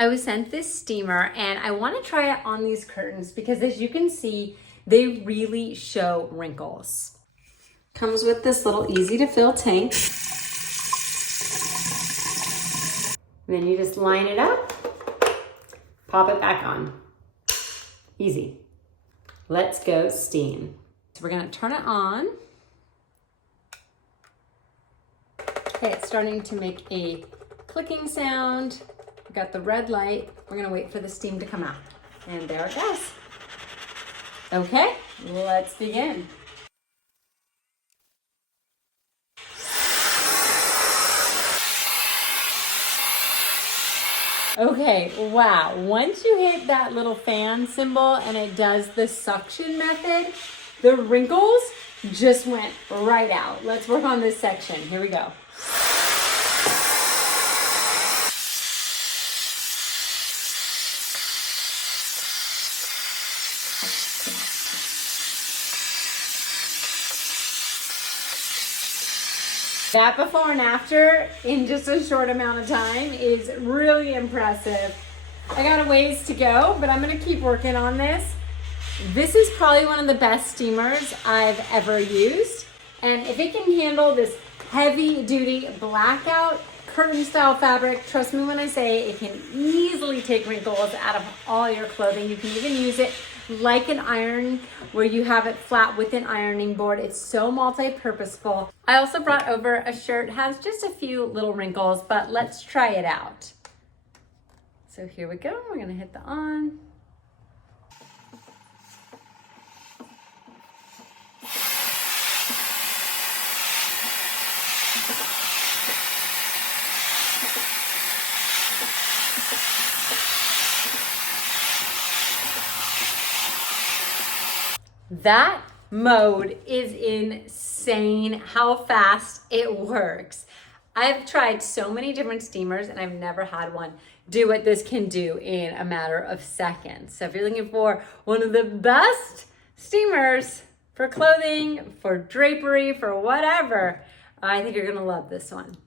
I was sent this steamer and I want to try it on these curtains because as you can see, they really show wrinkles. Comes with this little easy to fill tank. And then you just line it up, pop it back on. Easy. Let's go steam. So we're gonna turn it on. Okay, it's starting to make a clicking sound. We've got the red light. We're gonna wait for the steam to come out. And there it goes. Okay, let's begin. Okay, wow. Once you hit that little fan symbol and it does the suction method, the wrinkles just went right out. Let's work on this section. Here we go. That before and after in just a short amount of time is really impressive. I got a ways to go, but I'm gonna keep working on this. This is probably one of the best steamers I've ever used. And if it can handle this heavy duty blackout curtain style fabric, trust me when I say it can easily take wrinkles out of all your clothing. You can even use it like an iron where you have it flat with an ironing board. It's so multi-purposeful. I also brought over a shirt, has just a few little wrinkles, but let's try it out. So here we go, we're gonna hit the on. That mode is insane how fast it works. I've tried so many different steamers and I've never had one do what this can do in a matter of seconds. So if you're looking for one of the best steamers for clothing, for drapery, for whatever, I think you're gonna love this one.